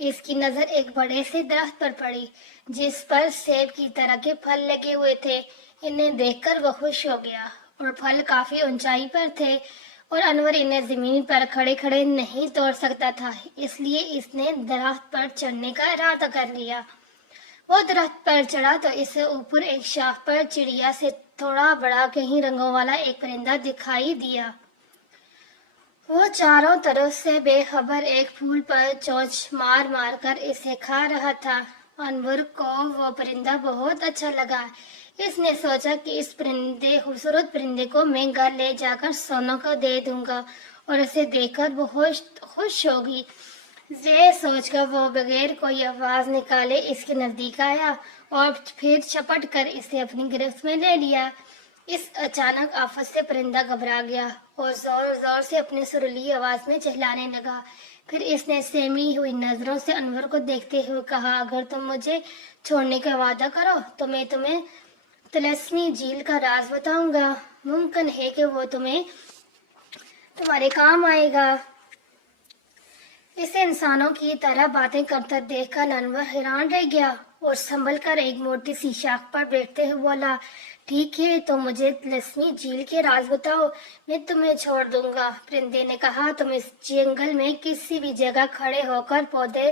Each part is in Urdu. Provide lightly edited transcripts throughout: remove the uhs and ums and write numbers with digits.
اس کی نظر ایک بڑے سے درخت پر پڑی جس پر سیب کی طرح کے پھل لگے ہوئے تھے۔ انہیں دیکھ کر وہ خوش ہو گیا اور پھل کافی اونچائی پر تھے اور انور انہیں زمین پر کھڑے کھڑے نہیں توڑ سکتا تھا، اس لیے اس نے درخت پر چڑھنے کا ارادہ کر لیا۔ وہ درخت پر چڑھا تو اسے اوپر ایک شاخ پر چڑیا سے تھوڑا بڑا کئی رنگوں والا ایک پرندہ دکھائی دیا۔ وہ چاروں طرف سے بے خبر ایک پھول پر چونچ مار مار کر اسے کھا رہا تھا۔ انور کو وہ پرندہ بہت اچھا لگا۔ اس نے سوچا کہ اس خوبصورت پرندے کو میں گھر لے جا کر سونا کو دے دوں گا اور اسے دیکھ کر بہت خوش ہوگی۔ یہ سوچ کر وہ بغیر کوئی آواز نکالے اس کے نزدیک آیا اور پھر چپٹ کر اسے اپنی گرفت میں لے لیا۔ اس اچانک آفت سے پرندہ گھبرا گیا اور زور زور سے اپنی سریلی آواز میں چہلانے لگا۔ پھر اس نے سیمی ہوئی نظروں سے انور کو دیکھتے ہوئے کہا، اگر تم مجھے چھوڑنے کا وعدہ کرو تو میں تمہیں طلسمی جھیل کا راز بتاؤں گا۔ ممکن ہے کہ وہ تمہارے کام آئے گا۔ اسے انسانوں کی طرح باتیں کرتا دیکھ کر انور حیران رہ گیا اور سنبھل کر ایک موٹی سی شاخ پر بیٹھتے ہوئے بولا، ٹھیک ہے تو مجھے طلسمی جھیل کے راز بتاؤ، میں تمہیں چھوڑ دوں گا۔ پرندے نے کہا، تم اس جنگل میں کسی بھی جگہ کھڑے ہو کر پودے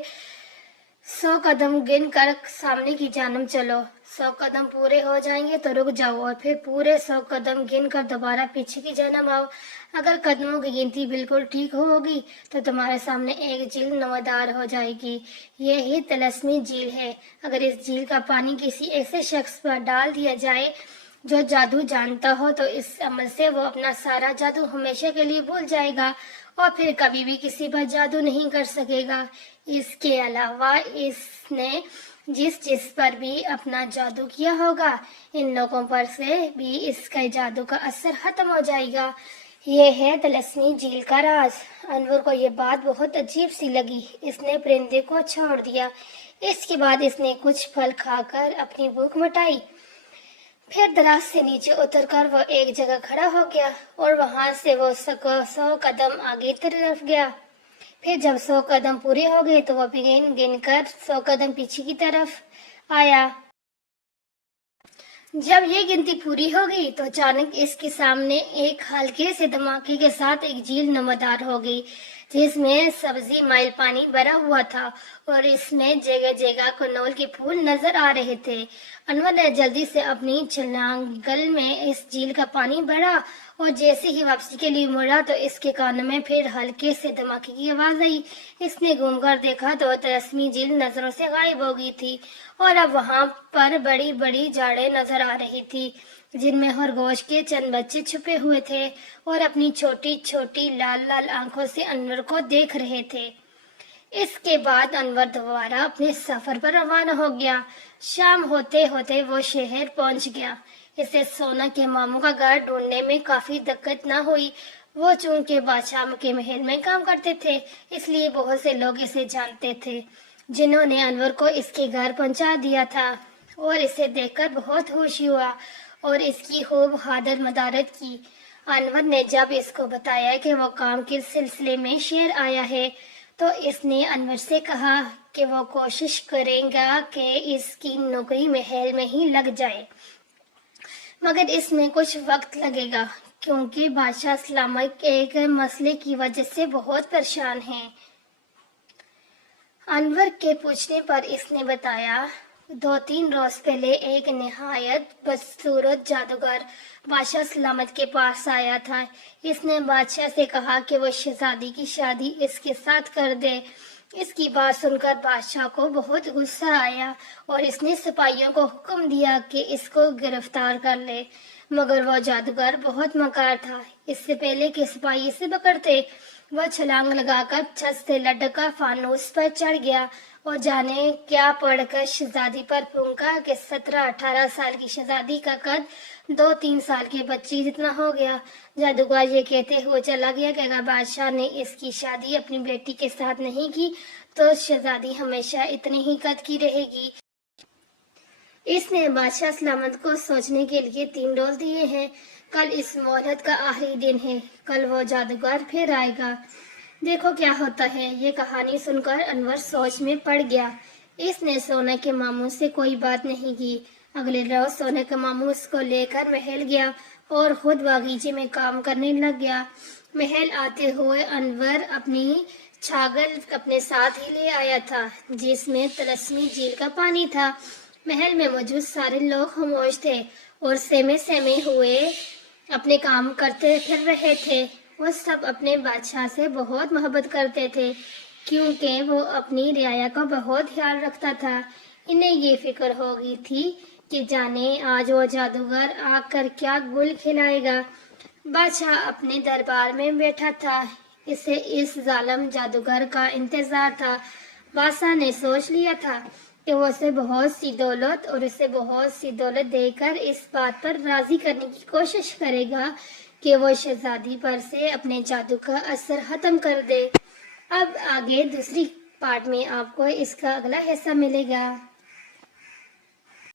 100 قدم گن کر سامنے کی جانب چلو، 100 قدم پورے ہو جائیں گے تو رک جاؤ اور پھر پورے 100 قدم گن کر دوبارہ پیچھے کی جانب آؤ۔ اگر قدموں کی گنتی بالکل ٹھیک ہوگی تو تمہارے سامنے ایک جھیل نمودار ہو جائے گی۔ یہی طلسمی جھیل ہے۔ اگر اس جھیل کا پانی کسی ایسے شخص پر ڈال دیا جائے جو جادو جانتا ہو تو اس عمل سے وہ اپنا سارا جادو ہمیشہ کے لیے بھول جائے گا اور پھر کبھی بھی کسی پر جادو نہیں کر سکے گا۔ اس کے علاوہ اس نے جس پر بھی اپنا جادو کیا ہوگا ان لوگوں پر سے بھی اس کے جادو کا اثر ختم ہو جائے گا۔ یہ ہے طلسمی جھیل کا راز۔ انور کو یہ بات بہت عجیب سی لگی۔ اس نے پرندے کو چھوڑ دیا۔ اس کے بعد اس نے کچھ پھل کھا کر اپنی بھوک مٹائی۔ پھر درخت سے نیچے اتر کر وہ ایک جگہ کھڑا ہو گیا اور وہاں سے وہ 100 قدم آگے طرف گیا۔ پھر جب 100 قدم پورے ہو گئے تو وہ گن کر 100 قدم پیچھے کی طرف آیا۔ جب یہ گنتی پوری ہو گئی تو اچانک اس کے سامنے ایک ہلکے سے دھماکے کے ساتھ ایک جھیل نمودار ہو گئی جس میں سبزی مائل پانی بھرا ہوا تھا اور اس میں جگہ جگہ کنول کے پھول نظر آ رہے تھے۔ انور نے جلدی سے اپنی چھلانگل میں اس جھیل کا پانی بھرا اور جیسے ہی واپسی کے لیے مڑا تو اس کے کانوں میں پھر ہلکے سے دھماکے کی آواز آئی۔ اس نے گھوم کر دیکھا تو طلسمی جھیل نظروں سے غائب ہو گئی تھی اور اب وہاں پر بڑی بڑی جھاڑیں نظر آ رہی تھی جن میں خرگوش کے چند بچے چھپے ہوئے تھے اور اپنی چھوٹی چھوٹی لال لال آنکھوں سے انور کو دیکھ رہے تھے۔ اس کے بعد انور دوبارہ اپنے سفر پر روانہ ہو گیا۔ شام ہوتے ہوتے وہ شہر پہنچ گیا۔ اسے سونا کے ماموں کا گھر ڈھونڈنے میں کافی دقت نہ ہوئی۔ وہ چونکہ بادشاہ کے محل میں کام کرتے تھے اس لیے بہت سے لوگ اسے جانتے تھے جنہوں نے انور کو اس کے گھر پہنچا دیا تھا اور اسے دیکھ کر بہت خوشی ہوا اور اس کی خوب خاطر مدارت کی۔ انور نے جب اس کو بتایا کہ وہ کام کے سلسلے میں شہر آیا ہے تو اس نے انور سے کہا کہ وہ کوشش کرے گا کہ اس کی نوکری محل میں ہی لگ جائے، مگر اس میں کچھ وقت لگے گا کیونکہ بادشاہ سلامت ایک مسئلے کی وجہ سے بہت پریشان ہیں۔ انور کے پوچھنے پر اس نے بتایا، 2-3 روز پہلے ایک نہایت بدصورت جادوگر بادشاہ سلامت کے پاس آیا تھا۔ اس نے بادشاہ سے کہا کہ وہ شہزادی کی شادی اس کے ساتھ کر دے۔ اس کی بات سن کر بادشاہ کو بہت غصہ آیا اور اس نے سپاہیوں کو حکم دیا کہ اس کو گرفتار کر لے، مگر وہ جادوگر بہت مکار تھا۔ اس سے پہلے کہ سپاہی اسے پکڑتے وہ چھلانگ لگا کر چھت سے لٹک کر فانوس پر چڑھ گیا اور جانے کیا پڑھ کر شہزادی پر پھونکا کہ 17-18 سال کی شہزادی کا قد 2-3 سال کے بچی جتنا ہو گیا۔ جادوگر یہ کہتے ہوئے چلا گیا کہ اگر بادشاہ نے اس کی شادی اپنی بیٹی کے ساتھ نہیں کی تو شہزادی ہمیشہ اتنے ہی قد کی رہے گی۔ اس نے بادشاہ سلامت کو سوچنے کے لیے 3 روز دیے ہیں۔ کل اس مہلت کا آخری دن ہے۔ کل وہ جادوگر پھر آئے گا۔ دیکھو کیا ہوتا ہے۔ یہ کہانی سن کر انور سوچ میں پڑ گیا۔ اس نے سونا کے ماموں سے کوئی بات نہیں کی۔ اگلے روز سونا کے ماموں اس کو لے کر محل گیا اور خود باغیچے میں کام کرنے لگ گیا۔ محل آتے ہوئے انور اپنی چھاگل اپنے ساتھ ہی لے آیا تھا جس میں تلسمی جھیل کا پانی تھا۔ محل میں موجود سارے لوگ خاموش تھے اور سہمے ہوئے اپنے کام کرتے پھر رہے تھے۔ وہ سب اپنے بادشاہ سے بہت محبت کرتے تھے کیونکہ وہ اپنی رعایا کا بہت خیال رکھتا تھا۔ انہیں یہ فکر ہو گئی تھی کہ جانے آج وہ جادوگر آ کر کیا گل کھلائے گا۔ بادشاہ اپنے دربار میں بیٹھا تھا۔ اسے اس ظالم جادوگر کا انتظار تھا۔ بادشاہ نے سوچ لیا تھا کہ وہ اسے بہت سی دولت دے کر اس بات پر راضی کرنے کی کوشش کرے گا کہ وہ شہزادی پر سے اپنے جادو کا اثر ختم کر دے۔ اب آگے دوسری پارٹ میں آپ کو اس کا اگلا حصہ ملے گا۔